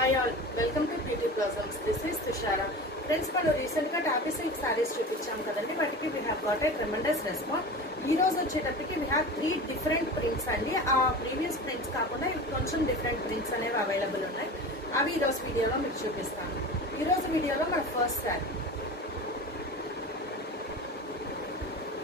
Hi all, welcome to Beauty Blossoms. This is Tushara. Friends, మనం recent గా టాపీ silk saris చూపించాం కదండి. వాటికి we have got a tremendous response. ఈ రోజు వచ్చేటప్పటికి we have 3 different prints అండి. ఆ ప్రీవియస్ ప్రింట్స్ కాకుండా కొంచెం డిఫరెంట్ ప్రింట్స్ అనేవి అవైలబుల్ ఉన్నాయి. అవి ఈ రోజు వీడియోలో మీకు చూపిస్తాను. ఈ రోజు వీడియోలో మన ఫస్ట్ సారీ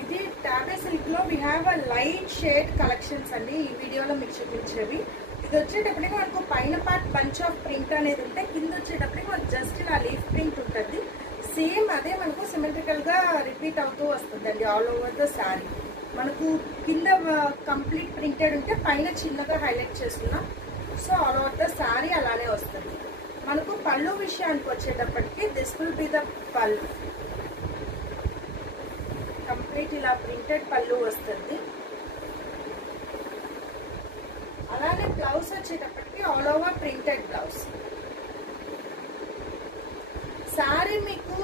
ఇది టాపీ సిల్క్ లో we have a light shade collections అండి. ఈ వీడియోలో మీకు చూపించేవి ఇది వచ్చేటప్పటికి మనకు పైన పార్ట్ బంచ్ ఆఫ్ ప్రింట్ అనేది ఉంటే కింద వచ్చేటప్పటికి మనకు జస్ట్ ఇలా లీఫ్ ప్రింట్ ఉంటుంది. సేమ్ అదే మనకు సిమెట్రికల్ గా రిపీట్ అవుతూ వస్తుందండి ఆల్ ఓవర్ ద శారీ. మనకు కింద కంప్లీట్ ప్రింటెడ్ ఉంటే పైన చిన్నగా హైలైట్ చేస్తున్నాం. So all over the sari అలానే వస్తుంది. మనకు పళ్ళు విషయానికి వచ్చేటప్పటికి దిస్ విల్ బి ద పళ్ళు. కంప్లీట్ ఇలా ప్రింటెడ్ పళ్ళు వస్తుంది. అలానే బ్లౌజ్ వచ్చేటప్పటికి all over printed blouse. Sari మీకు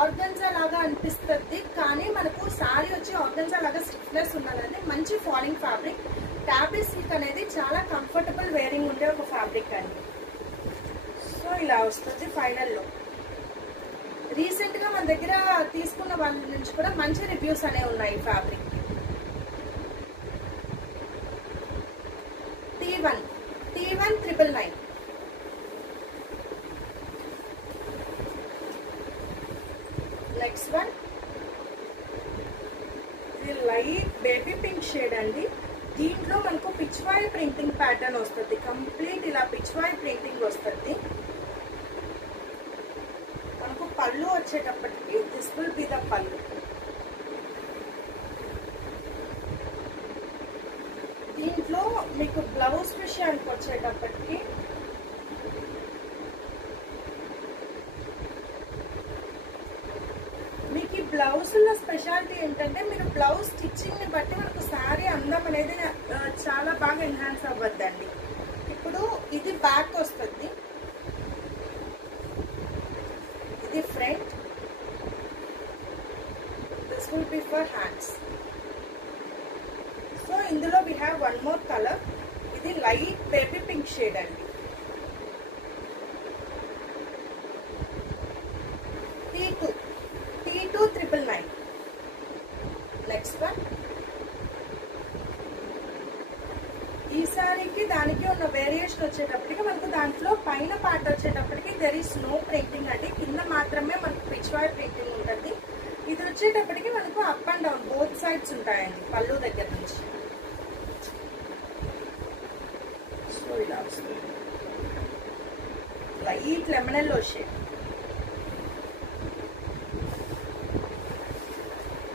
ఆర్గన్జా లాగా అనిపిస్తుంది, కానీ మనకు శారీ వచ్చి ఆర్గన్జా లాగా స్టిఫ్నెస్ ఉన్నదండి. మంచి ఫాలింగ్ ఫ్యాబ్రిక్. టాపీ సిల్క్ అనేది చాలా కంఫర్టబుల్ వేరింగ్ ఉండే ఒక ఫ్యాబ్రిక్ అండి. సో ఇలా వస్తుంది ఫైనల్లో. రీసెంట్ గా మన దగ్గర తీసుకున్న వాళ్ళ నుంచి కూడా మంచి రివ్యూస్ అనేవి ఉన్నాయి ఈ ఫ్యాబ్రిక్. T1 999. నెక్స్ట్ వన్ ఇది లైట్ బేబీ పింక్ షేడ్ అండి. దీంట్లో మనకు పిచ్వాయ్ ప్రింటింగ్ ప్యాటర్న్ వస్తుంది. కంప్లీట్ ఇలా పిచ్వాయ్ ప్రింటింగ్ వస్తుంది. మనకు పళ్ళు వచ్చేటప్పటికి దిస్ విల్ బి ద పళ్ళు. దీంట్లో మీకు బ్లౌజ్ విషయానికి వచ్చేటప్పటికి మీకు ఈ బ్లౌజ్లో స్పెషాలిటీ ఏంటంటే మీరు బ్లౌజ్ స్టిచ్చింగ్ ని బట్టి మనకు శారీ అందం అనేది చాలా బాగా ఎన్హాన్స్ అవ్వద్దండి. ఇప్పుడు ఇది బ్యాక్ వస్తుంది, ఇది front, this will be for hands. So ఇందులో we have one more colour. ఇది లైట్ బేబీ పింక్ షేడ్ అండి. T2 999. నెక్స్ట్ వన్ ఈ సారీకి దానికి ఉన్న వేరియేషన్ వచ్చేటప్పటికి మనకు దాంట్లో పైన పార్ట్ వచ్చేటప్పటికి దెర్ ఈస్ నో ప్రింటింగ్ అండి. కింద మాత్రమే మనకు పిచ్వాయ్ ప్రింటింగ్ ఉంటుంది. ఇది వచ్చేటప్పటికి మనకు up and down both sides ఉంటాయండి పళ్ళు దగ్గర నుంచి. సో ఇలా వస్తుంది లైట్ లెమన్ ఎల్లో షేడ్.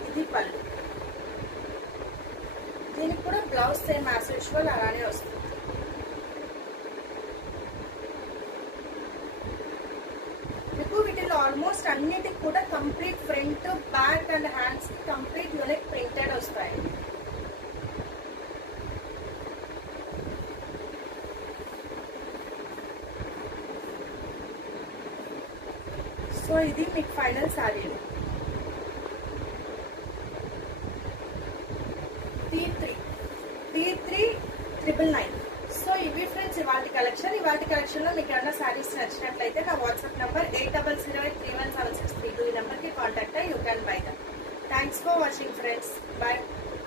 ఇది పళ్ళు. దీనికి కూడా బ్లౌజ్ సేమ్ యాజ్ యూజువల్ అలానే వస్తుంది. మీకు వీటిలో ఆల్మోస్ట్ అన్నిటికి కూడా complete front, back and hands complete unique printed వస్తాయి. సో ఇది మీకు ఫైనల్ శారీలో. T3 999. సో ఇవి ఫ్రెండ్స్ ఇవాళ కలెక్షన్. లో మీకు ఏమైనా శారీస్ నచ్చినట్లయితే నా వాట్సాప్ నంబర్ 8008317632 ఈ నెంబర్కి కాంటాక్ట్ అయ్యి you can buy them. Thanks for watching friends. Bye.